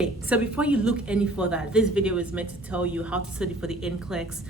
Okay, so before you look any further, this video is meant to tell you how to study for the NCLEX,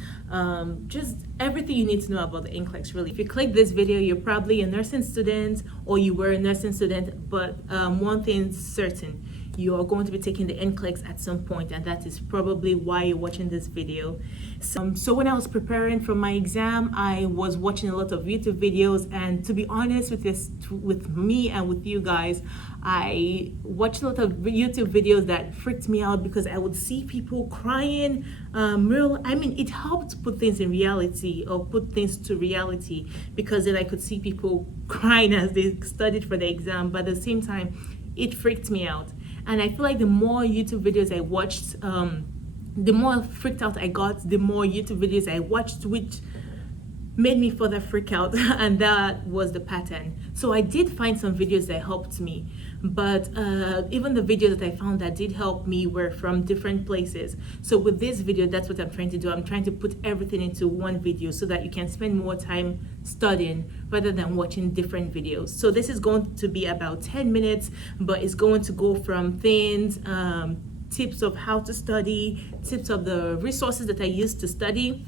just everything you need to know about the NCLEX really. If you click this video, you're probably a nursing student or you were a nursing student, but one thing's certain, you are going to be taking the NCLEX at some point, and that is probably why you're watching this video. So when I was preparing for my exam, I was watching a lot of YouTube videos, and to be honest with me and with you guys, I watched a lot of YouTube videos that freaked me out because I would see people crying. It helped put things in reality, or put things to reality, because then I could see people crying as they studied for the exam, but at the same time, it freaked me out. And I feel like the more YouTube videos I watched, the more freaked out I got, the more YouTube videos I watched, which made me further freak out, and that was the pattern. So I did find some videos that helped me, but even the videos that I found that did help me were from different places. So with this video, that's what I'm trying to do. I'm trying to put everything into one video so that you can spend more time studying rather than watching different videos. So this is going to be about 10 minutes, but it's going to go from things, tips of how to study, tips of the resources that I use to study,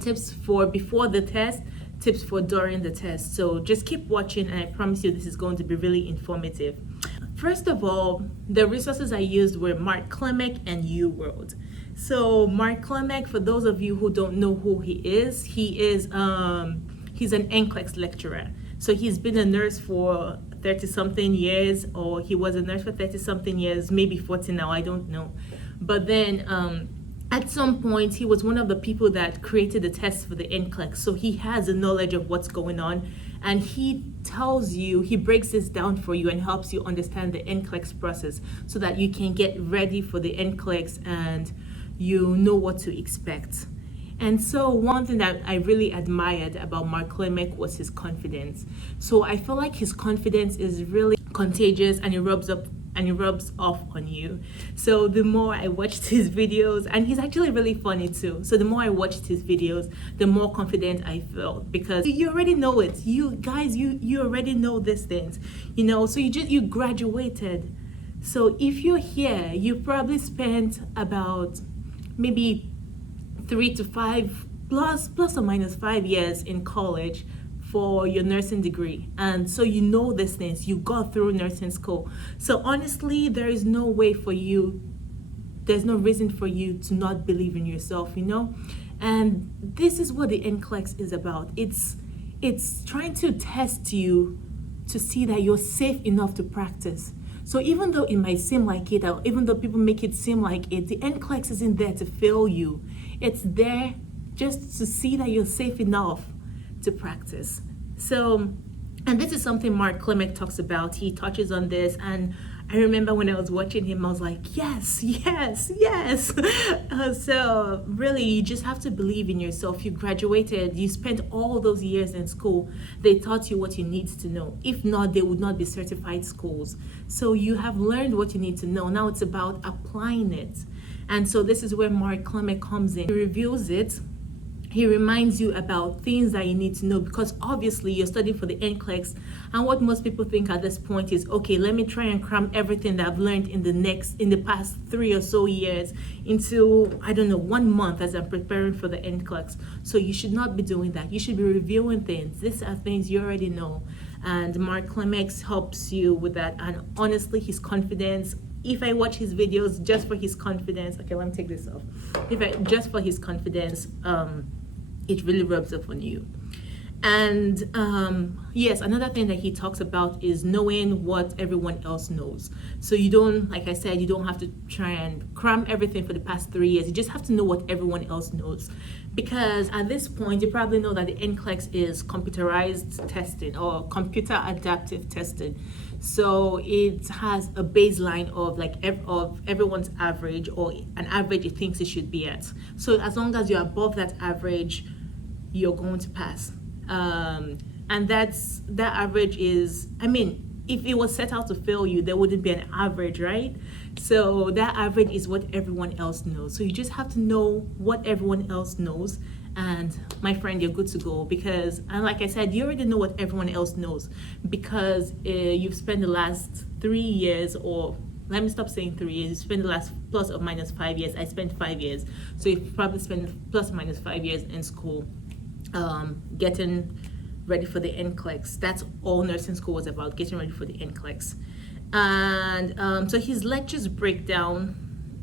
tips for before the test, tips for during the test. So just keep watching, and I promise you this is going to be really informative. First of all, the resources I used were Mark Klemek and UWorld. So Mark Klemek, for those of you who don't know who he is he's an NCLEX lecturer. So he's been a nurse for 30 something years, or he was a nurse for 30 something years, maybe 40 now, I don't know. But then at some point, he was one of the people that created the test for the NCLEX. So he has a knowledge of what's going on, and he tells you, he breaks this down for you and helps you understand the NCLEX process so that you can get ready for the NCLEX and you know what to expect. And so one thing that I really admired about Mark Klemek was his confidence. So I feel like his confidence is really contagious, and it rubs off on you. So the more I watched his videos, and he's actually really funny too, so the more I watched his videos, the more confident I felt, because you already know it. You guys, you already know these things, so you graduated. So if you're here, you probably spent about maybe 3 to 5 plus or minus 5 years in college for your nursing degree, and so you know these things. You got through nursing school, so honestly there's no reason for you to not believe in yourself, and this is what the NCLEX is about. It's trying to test you to see that you're safe enough to practice. So even though it might seem like it, or even though people make it seem like it, the NCLEX isn't there to fail you. It's there just to see that you're safe enough to practice. So, and this is something Mark Klemek talks about. He touches on this, and I remember when I was watching him, I was like, yes. So really, you just have to believe in yourself. You graduated, you spent all those years in school. They taught you what you need to know. If not, they would not be certified schools. So you have learned what you need to know. Now it's about applying it. And so this is where Mark Klemek comes in. He reviews it. He reminds you about things that you need to know, because obviously you're studying for the NCLEX, and what most people think at this point is, okay, let me try and cram everything that I've learned in the past 3 or so years into, 1 month as I'm preparing for the NCLEX. So you should not be doing that. You should be reviewing things. These are things you already know, and Mark Klemek helps you with that. And honestly, his confidence, if I watch his videos just for his confidence, okay, let me take this off. Just for his confidence, it really rubs off on you. And yes, another thing that he talks about is knowing what everyone else knows. So you don't, like I said, you don't have to try and cram everything for the past 3 years. You just have to know what everyone else knows. Because at this point, you probably know that the NCLEX is computerized testing, or computer adaptive testing. So it has a baseline of of everyone's average, or an average it thinks it should be at. So as long as you're above that average, you're going to pass. And that average is, if it was set out to fail you, there wouldn't be an average, right? So that average is what everyone else knows. So you just have to know what everyone else knows, and my friend, you're good to go. Because, and like I said, you already know what everyone else knows, because you've spent the last 3 years, or let me stop saying 3 years. You spend the last plus or minus 5 years. I spent 5 years. So you probably spend plus or minus 5 years in school, getting ready for the NCLEX. That's all nursing school was about, getting ready for the NCLEX. And so his lectures break down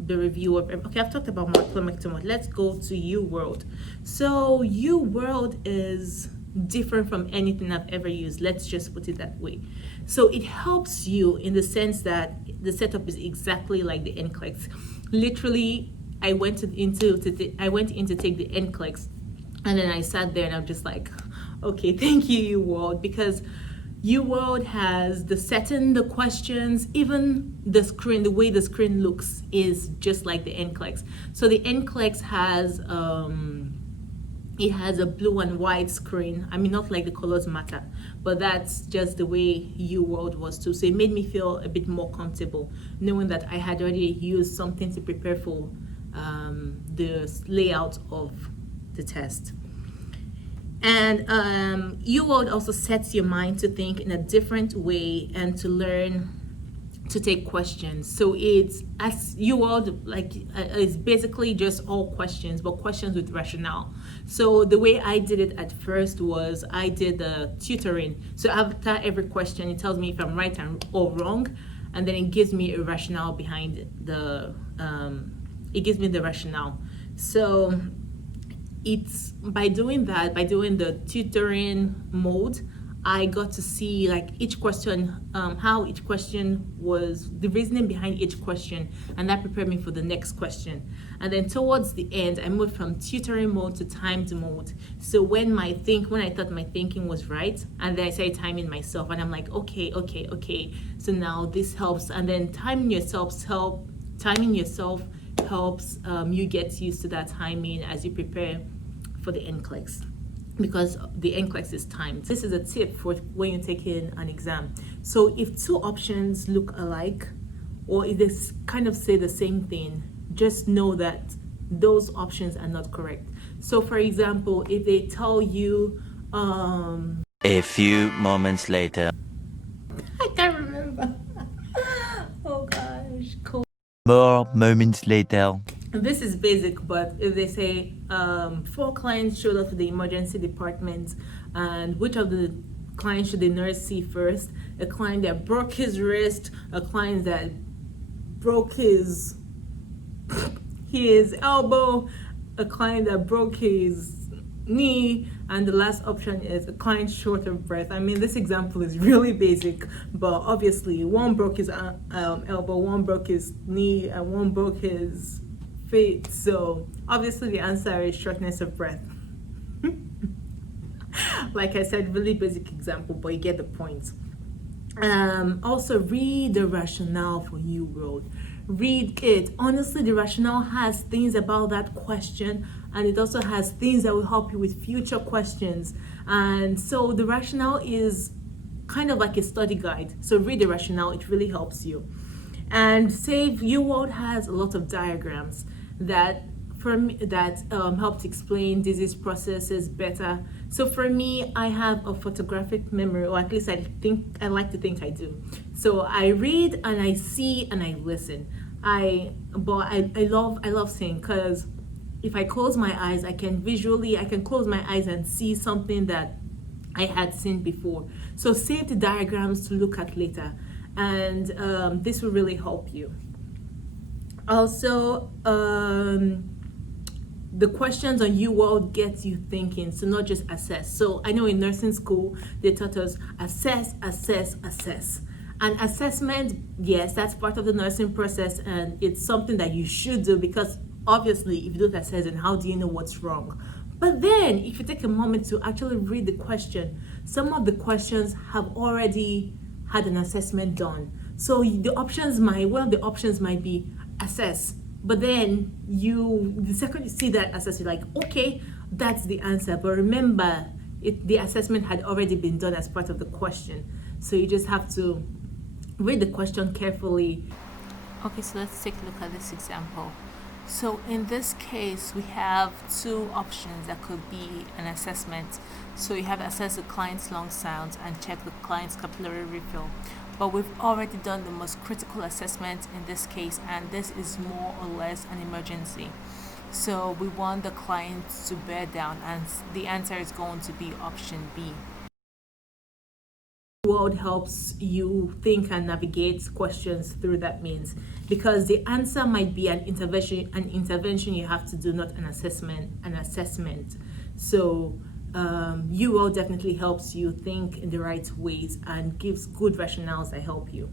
the review of, okay, I've talked about macrolectomate. Let's go to UWorld. So UWorld is different from anything I've ever used. Let's just put it that way. So it helps you in the sense that the setup is exactly like the NCLEX. Literally, I went in to take the NCLEX, and then I sat there and I'm just like, okay, thank you, UWorld, because UWorld has the setting, the questions, even the screen, the way the screen looks is just like the NCLEX. So the NCLEX has it has a blue and white screen. I mean, not like the colors matter, but that's just the way UWorld was too. So it made me feel a bit more comfortable knowing that I had already used something to prepare for the layout of the test. And UWorld also sets your mind to think in a different way and to learn to take questions. So it's, as UWorld, like it's basically just all questions, but questions with rationale. So the way I did it at first was I did the tutoring. So after every question, it tells me if I'm right or wrong, and then it gives me a rationale behind the, it gives me the rationale. So it's by doing that, by doing the tutoring mode, I got to see like each question, how each question was, the reasoning behind each question, and that prepared me for the next question. And then towards the end, I moved from tutoring mode to timed mode. So when I thought my thinking was right, and then I started timing myself, and I'm like, okay. So now this helps, and then timing yourself helps you get used to that timing as you prepare for the NCLEX, because the NCLEX is timed. This is a tip for when you're taking an exam. So if two options look alike, or if they kind of say the same thing, just know that those options are not correct. So for example, if they tell you a few moments later, I can't remember. Oh gosh, cool. More moments later. This is basic, but if they say 4 clients showed up to the emergency department, and which of the clients should the nurse see first? A client that broke his wrist, a client that broke his elbow, a client that broke his knee, and the last option is a client short of breath. I mean, this example is really basic, but obviously one broke his elbow, one broke his knee, and one broke his feet. So obviously the answer is shortness of breath. Like I said, really basic example, but you get the point. Also read the rationale for UWorld. Read it. Honestly, the rationale has things about that question, and it also has things that will help you with future questions. And so the rationale is kind of like a study guide. So read the rationale, it really helps you. And UWorld has a lot of diagrams that helped explain disease processes better. So for me, I have a photographic memory, or at least I like to think I do. So I read and I see and I listen. I love seeing, because if I close my eyes, I can close my eyes and see something that I had seen before. So save the diagrams to look at later, and this will really help you. Also, the questions on UWorld get you thinking, so not just assess. So I know in nursing school, they taught us assess. And assessment, yes, that's part of the nursing process, and it's something that you should do, because obviously if you don't assess it, how do you know what's wrong? But then if you take a moment to actually read the question, some of the questions have already had an assessment done. So one of the options might be assess. But then the second you see that assess, you're like, okay, that's the answer. But remember, the assessment had already been done as part of the question. So you just have to read the question carefully. Okay, so let's take a look at this example. So in this case, we have 2 options that could be an assessment. So you have assess the client's lung sounds and check the client's capillary refill. but we've already done the most critical assessment in this case, and this is more or less an emergency. So we want the client to bear down, and the answer is going to be option B. World helps you think and navigate questions through that means, because the answer might be an intervention you have to do, not an assessment. So UL definitely helps you think in the right ways and gives good rationales that help you.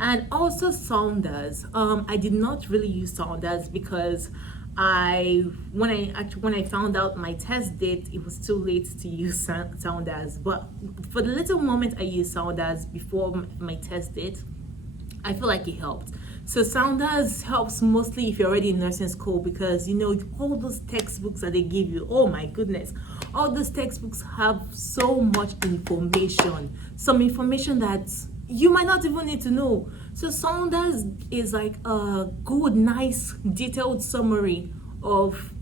And also Saunders. I did not really use Saunders because when I found out my test date, it was too late to use Saunders. But for the little moment I used Saunders before my test date, I feel like it helped. So Saunders helps mostly if you're already in nursing school, because all those textbooks that they give you, oh my goodness, all those textbooks have so much information, some information that you might not even need to know. So Saunders is like a good, nice, detailed summary of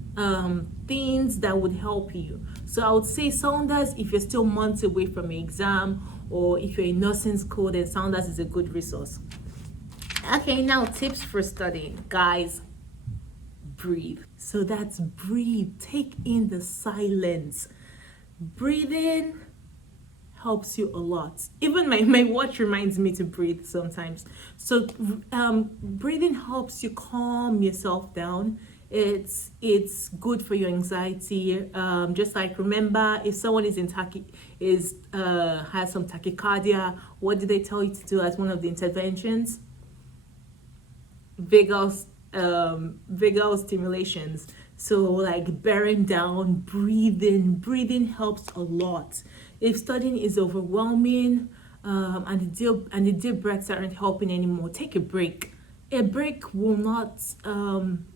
things that would help you. So I would say Saunders if you're still months away from your exam, or if you're in nursing school, then Saunders is a good resource. Okay, now tips for studying. Guys, breathe. So that's breathe. Take in the silence. Breathing helps you a lot. Even my watch reminds me to breathe sometimes. So breathing helps you calm yourself down. It's good for your anxiety. Just like, remember, if someone is in has some tachycardia, what do they tell you to do as one of the interventions? Vagal stimulations. So like bearing down, breathing helps a lot. If studying is overwhelming and the deep breaths aren't helping anymore, take a break. A break will not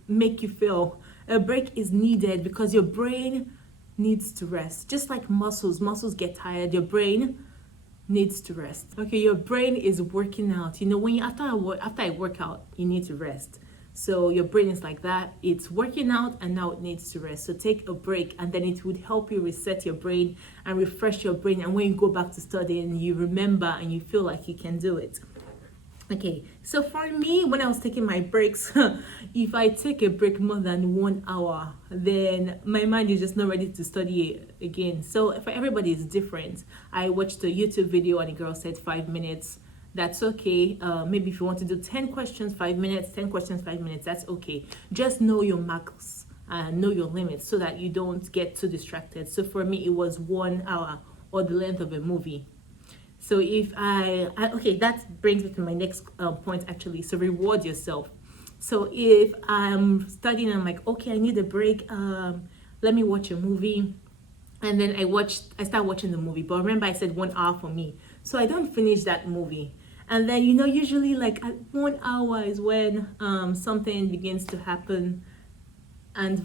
make you fail. A break is needed because your brain needs to rest. Just like muscles get tired, your brain needs to rest. Okay, your brain is working out. When after I work out, you need to rest. So your brain is like that. It's working out and now it needs to rest. So take a break, and then it would help you reset your brain and refresh your brain. And when you go back to studying, you remember and you feel like you can do it. Okay, so for me, when I was taking my breaks, if I take a break more than 1 hour, then my mind is just not ready to study again. So for everybody, it's different. I watched a YouTube video and a girl said 5 minutes. That's okay. Maybe if you want to do 10 questions, 5 minutes, 10 questions, 5 minutes, that's okay. Just know your marks and know your limits so that you don't get too distracted. So for me, it was 1 hour, or the length of a movie. So if okay, that brings me to my next point actually. So reward yourself. So if I'm studying, I'm like, okay, I need a break. Let me watch a movie. And then I start watching the movie. But remember, I said 1 hour for me. So I don't finish that movie. And then, usually like at 1 hour is when something begins to happen. And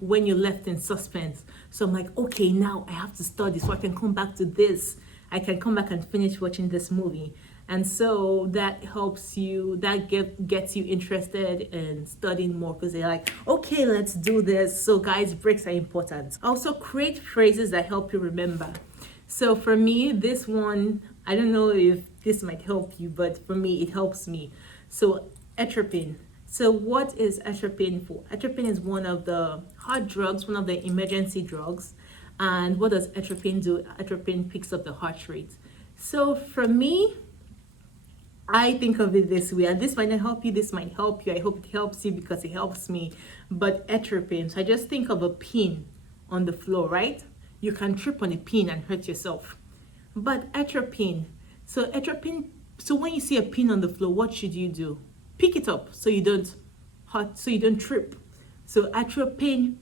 when you're left in suspense. So I'm like, okay, now I have to study so I can come back to this. I can come back and finish watching this movie. And so that helps you, that gets you interested in studying more, because they're like, okay, let's do this. So guys, breaks are important. Also, create phrases that help you remember. So for me, this one, I don't know if this might help you, but for me, it helps me. So atropine. So what is atropine for? Atropine is one of the heart drugs, one of the emergency drugs. And what does atropine do? Atropine picks up the heart rate. So for me, I think of it this way, and this might not help you, this might help you. I hope it helps you because it helps me. But atropine, so I just think of a pin on the floor, right? You can trip on a pin and hurt yourself. But atropine, so when you see a pin on the floor, what should you do? Pick it up so you don't trip. So atropine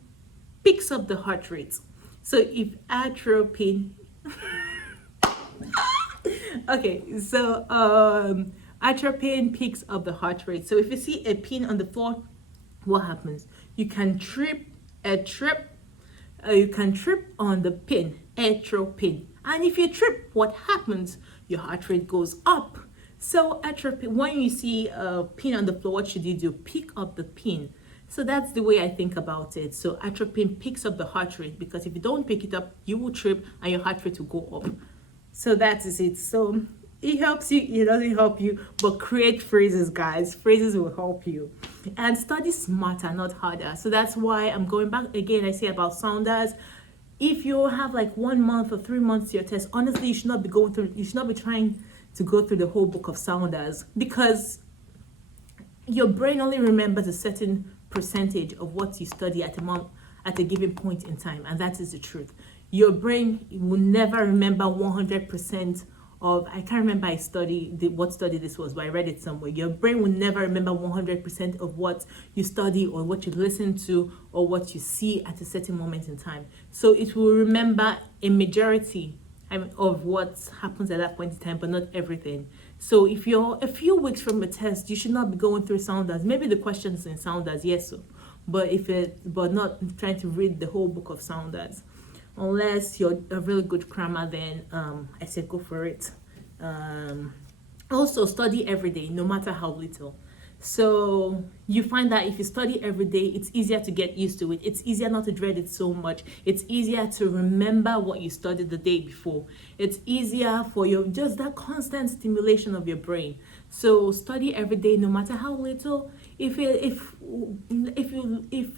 picks up the heart rate. So if atropine okay, so atropine picks up the heart rate. So if you see a pin on the floor, what happens? You can trip on the pin, atropine. And if you trip, what happens? Your heart rate goes up. So atropine, when you see a pin on the floor, what should you do? Pick up the pin. So that's the way I think about it. So atropine picks up the heart rate, because if you don't pick it up, you will trip and your heart rate will go up. So that is it. So it helps you, it doesn't help you, but create phrases, guys. Phrases will help you. And study smarter, not harder. So that's why I'm going back again. I say about sounders. If you have like 1 month or 3 months to your test, honestly, you should not be you should not be trying to go through the whole book of sounders, because your brain only remembers a certain percentage of what you study at a given point in time, and that is the truth. Your brain will never remember 100% of, I can't remember what study this was, but I read it somewhere. Your brain will never remember 100% of what you study or what you listen to or what you see at a certain moment in time. So it will remember a majority of what happens at that point in time, but not everything. So if you're a few weeks from a test, you should not be going through sounders. Maybe the questions in sounders, yes, so, but not trying to read the whole book of sounders. Unless you're a really good crammer, then I said go for it. Also, study every day, no matter how little. So you find that if you study every day, it's easier to get used to it. It's easier not to dread it so much. It's easier to remember what you studied the day before. It's easier for your just that constant stimulation of your brain. So study every day, no matter how little. If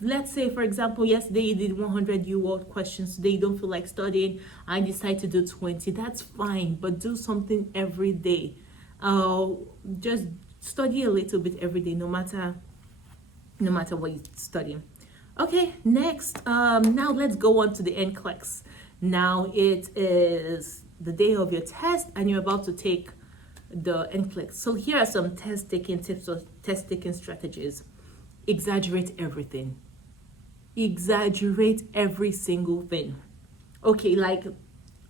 let's say, for example, yesterday you did 100 U-World questions, today you don't feel like studying, I decide to do 20, that's fine, but do something every day. Just study a little bit every day, no matter what you study. Okay, next, now let's go on to the NCLEX. Now it is the day of your test and you're about to take the NCLEX. So here are some test taking tips or test taking strategies. Exaggerate everything. Exaggerate every single thing. Okay, like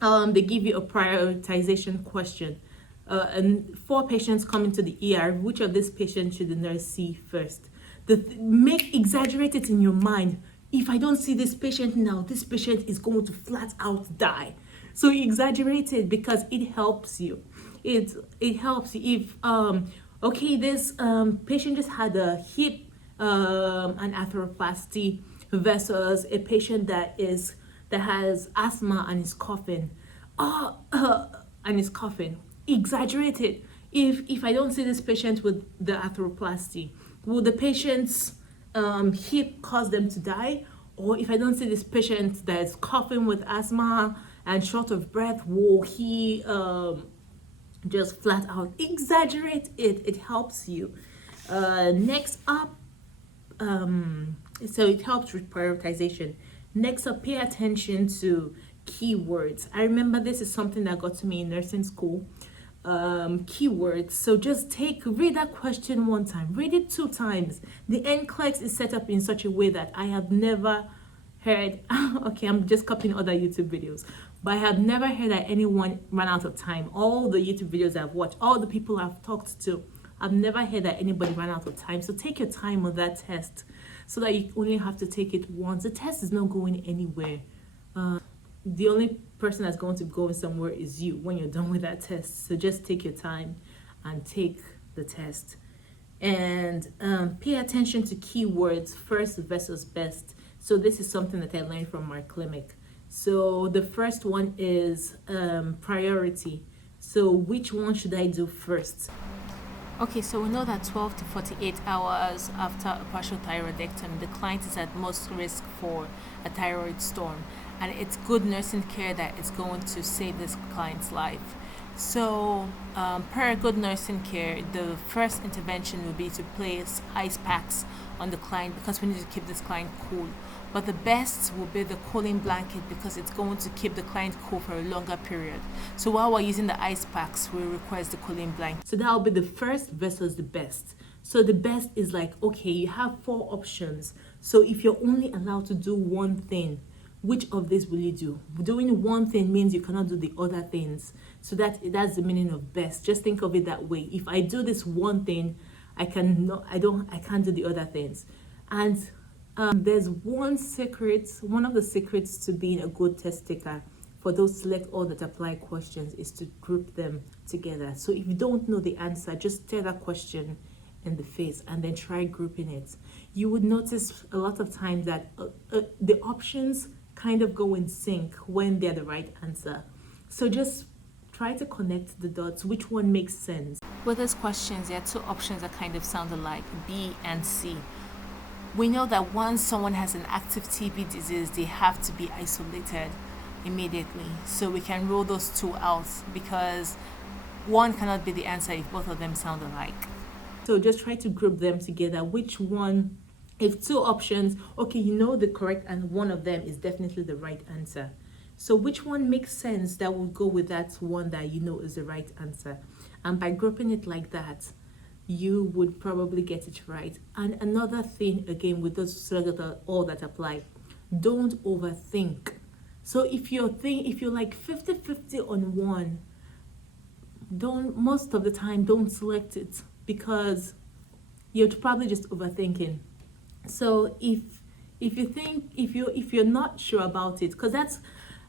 they give you a prioritization question. And 4 patients come into the ER. Which of these patients should the nurse see first? Exaggerate it in your mind. If I don't see this patient now, this patient is going to flat out die. So exaggerate it because it helps you. It helps you if okay, this patient just had a hip an arthroplasty versus a patient that has asthma and is coughing. And is coughing. Exaggerate it. If I don't see this patient with the arthroplasty, will the patient's hip cause them to die? Or if I don't see this patient that is coughing with asthma and short of breath, will he just flat out? Exaggerate it. It helps you. Next up, so it helps with prioritization. Next up, pay attention to keywords. I remember this is something that got to me in nursing school. Keywords. So just read that question 1 time, read it 2 times. The NCLEX is set up in such a way that I have never heard, okay, I'm just copying other YouTube videos, but I have never heard that anyone ran out of time. All the YouTube videos I've watched, all the people I've talked to, I've never heard that anybody ran out of time. So take your time on that test so that you only have to take it once. The test is not going anywhere. The only person that's going to go somewhere is you when you're done with that test. So just take your time and take the test. And pay attention to keywords, first versus best. So this is something that I learned from Mark Klimek. So the first one is priority. So which one should I do first? Okay, so we know that 12 to 48 hours after a partial thyroidectomy, the client is at most risk for a thyroid storm. And it's good nursing care that is going to save this client's life. So, per good nursing care, the first intervention will be to place ice packs on the client because we need to keep this client cool. But the best will be the cooling blanket because it's going to keep the client cool for a longer period. So while we're using the ice packs, we request the cooling blanket. So that will be the first versus the best. So the best is like, okay, you have 4 options. So if you're only allowed to do one thing, which of these will you do? Doing one thing means you cannot do the other things. So that's the meaning of best. Just think of it that way. If I do this one thing, I can't do the other things. And there's one of the secrets to being a good test taker for those select all that apply questions is to group them together. So if you don't know the answer, just stare that question in the face and then try grouping it. You would notice a lot of times that the options kind of go in sync when they're the right answer. So just try to connect the dots. Which one makes sense? With these questions, there are two options that kind of sound alike, B and C. We know that once someone has an active TB disease, they have to be isolated immediately. So we can rule those two out because one cannot be the answer if both of them sound alike. So just try to group them together. Which one, if two options, okay, you know the correct and one of them is definitely the right answer. So which one makes sense that will go with that one that you know is the right answer? And by grouping it like that, you would probably get it right. And another thing, again, with those all that apply, don't overthink. So if you're like 50-50 on one, most of the time don't select it because you're probably just overthinking. So if you're not sure about it, because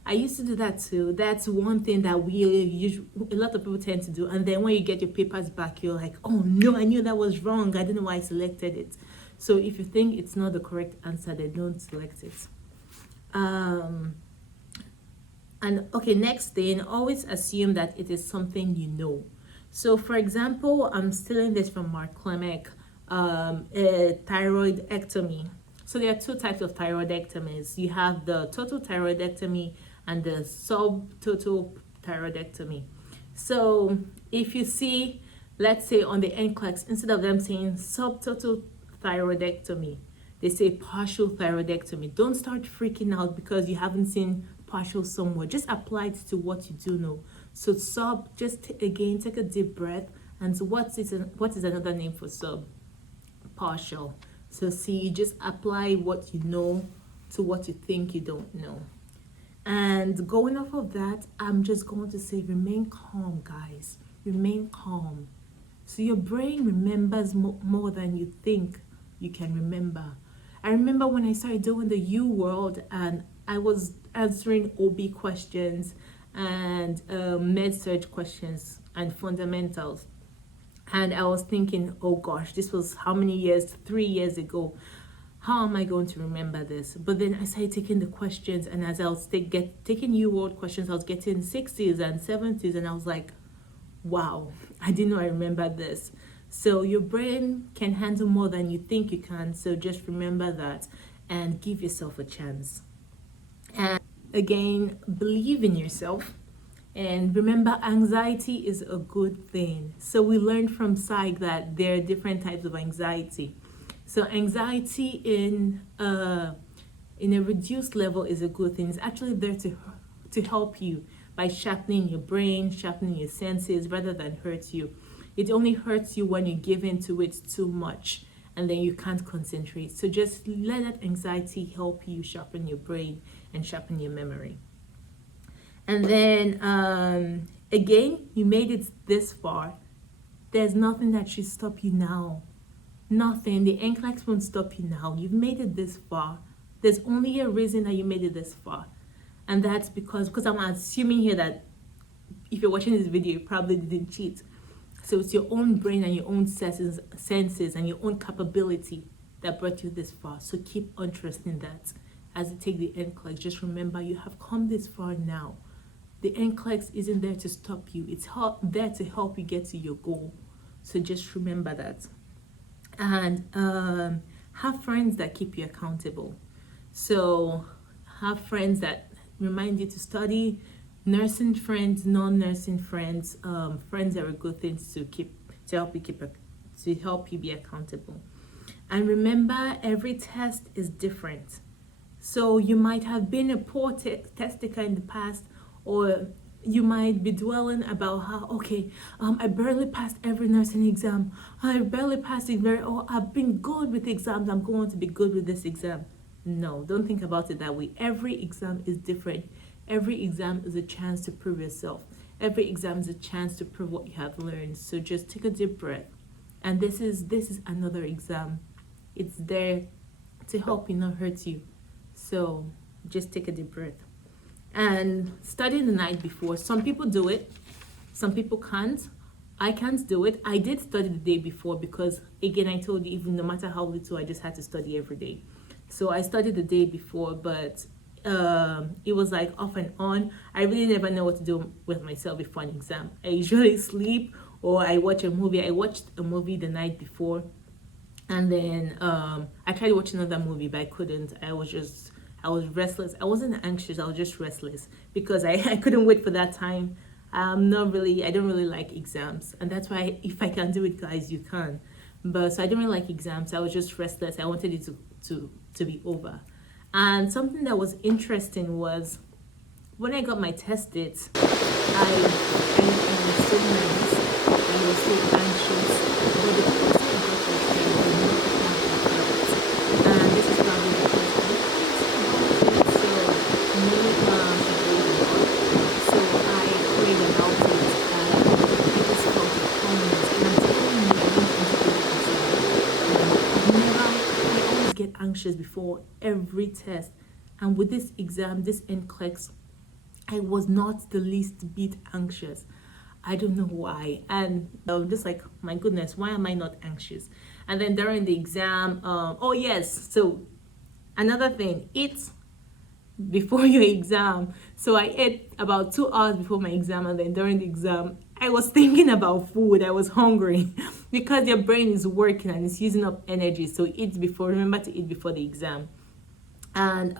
I used to do that too. That's one thing that a lot of people tend to do. And then when you get your papers back, you're like, oh no, I knew that was wrong. I don't know why I selected it. So if you think it's not the correct answer, then don't select it. And okay, next thing, always assume that it is something you know. So for example, I'm stealing this from Mark Klemek, a thyroidectomy. So there are two types of thyroidectomies. You have the total thyroidectomy and the subtotal thyroidectomy. So if you see, let's say on the NCLEX, instead of them saying subtotal thyroidectomy, they say partial thyroidectomy. Don't start freaking out because you haven't seen partial somewhere. Just apply it to what you do know. So sub, just again, take a deep breath. And so what is another name for sub? Partial. So see, you just apply what you know to what you think you don't know. And going off of that, I'm just going to say remain calm, guys. Remain calm. So your brain remembers more than you think you can remember. I remember when I started doing the U World and I was answering OB questions and med-surg questions and fundamentals. And I was thinking, oh gosh, this was how many years? 3 years ago. How am I going to remember this? But then I started taking the questions, and as I was taking U World questions, I was getting 60s and 70s, and I was like, wow, I didn't know I remembered this. So your brain can handle more than you think you can. So just remember that and give yourself a chance. And again, believe in yourself. And remember, anxiety is a good thing. So we learned from psych that there are different types of anxiety. So anxiety in a reduced level is a good thing. It's actually there to help you by sharpening your brain, sharpening your senses rather than hurt you. It only hurts you when you give in to it too much and then you can't concentrate. So just let that anxiety help you sharpen your brain and sharpen your memory. And then again, you made it this far. There's nothing that should stop you now. Nothing. The NCLEX won't stop you now. You've made it this far. There's only a reason that you made it this far. And that's because I'm assuming here that if you're watching this video, you probably didn't cheat. So it's your own brain and your own senses and your own capability that brought you this far. So keep on trusting that. As you take the NCLEX, just remember you have come this far now. The NCLEX isn't there to stop you. It's there to help you get to your goal. So just remember that. And have friends that keep you accountable. So have friends that remind you to study, nursing friends, non-nursing friends, friends that are good things to help you be accountable. And remember, every test is different. So you might have been a poor test taker in the past, or you might be dwelling about how, okay, I barely passed every nursing exam. I barely passed it I've been good with exams. I'm going to be good with this exam. No, don't think about it that way. Every exam is different. Every exam is a chance to prove yourself. Every exam is a chance to prove what you have learned. So just take a deep breath. And this is another exam. It's there to help you, not hurt you. So just take a deep breath. And study the night before. Some people do it. Some people can't. I can't do it. I did study the day before because, again, I told you, even no matter how little, I just had to study every day. So I studied the day before, but it was like off and on. I really never know what to do with myself before an exam. I usually sleep or I watch a movie. I watched a movie the night before, and then I tried to watch another movie, but I couldn't. I was restless. I wasn't anxious, I was just restless because I couldn't wait for that time. I don't really like exams, and that's why if I can do it, guys, you can. But so I don't really like exams. I was just restless. I wanted it to be over. And something that was interesting was when I got my test dates, I was so nervous. I was so anxious. But the person I got was there was not prepared. And this is probably because I didn't so many so I prayed about it and I just felt a calmness. And I'm telling you, I went into the exam. I always get anxious before every test. And with this exam, this NCLEX, I was not the least bit anxious. I don't know why. And I'm just like, my goodness, why am I not anxious? And then during the exam, oh yes, so another thing, eat before your exam. So I ate about 2 hours before my exam, and then during the exam, I was thinking about food. I was hungry because your brain is working and it's using up energy. So remember to eat before the exam. And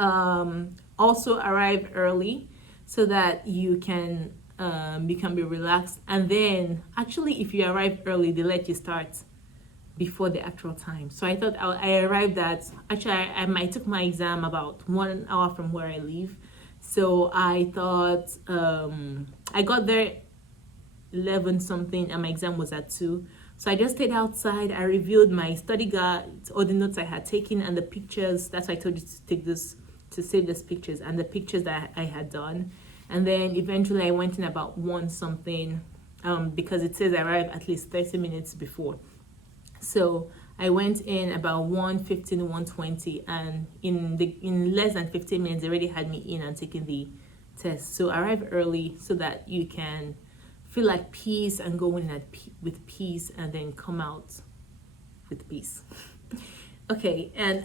also arrive early so that you can be relaxed. And then actually if you arrive early, they let you start before the actual time. So I thought I arrived at, actually I took my exam about 1 hour from where I live. So I thought I got there 11 something and my exam was at 2. So I just stayed outside. I reviewed my study guides, all the notes I had taken, and the pictures. That's why I told you to save these pictures and the pictures that I had done. And then eventually I went in about 1 something because it says I arrived at least 30 minutes before. So I went in about 1:15, 1:20, and in less than 15 minutes they already had me in and taking the test. So arrive early so that you can feel like peace and go in with peace and then come out with peace. Okay, and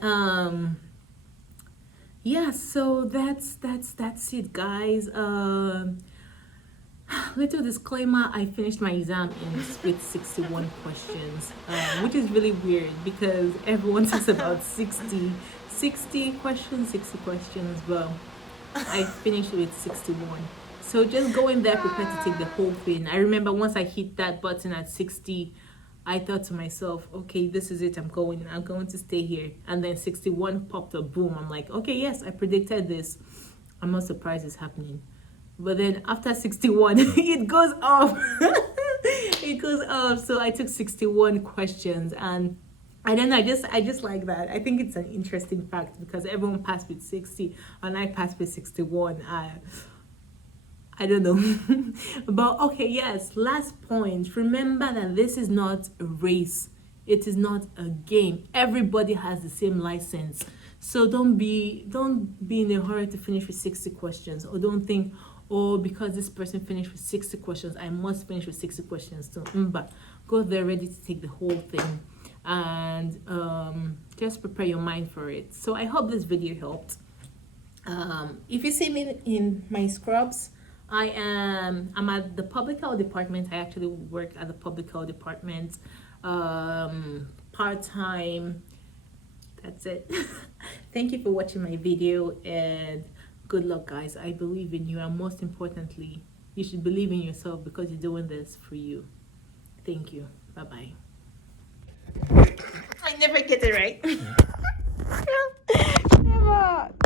yeah, so that's it, guys. Little disclaimer, I finished my exam with 61 questions, which is really weird because everyone talks about 60 questions, but I finished with 61. So just go in there prepared to take the whole thing. I remember once I hit that button at 60, I thought to myself, okay, this is it, I'm going to stay here. And then 61 popped up, boom. I'm like, okay, yes, I predicted this. I'm not surprised it's happening. But then after 61, it goes up. It goes up. So I took 61 questions, and I don't know, I just like that. I think it's an interesting fact because everyone passed with 60 and I passed with 61. I don't know. But okay, yes, last point. Remember that this is not a race. It is not a game. Everybody has the same license. So don't be in a hurry to finish with 60 questions, or don't think, oh, because this person finished with 60 questions, I must finish with 60 questions too. But go there ready to take the whole thing, and just prepare your mind for it. So I hope this video helped. If you see me in my scrubs, I'm at the public health department. I actually work at the public health department, part-time. That's it. Thank you for watching my video, and good luck, guys. I believe in you, and most importantly, you should believe in yourself because you're doing this for you. Thank you. Bye-bye. I never get it right.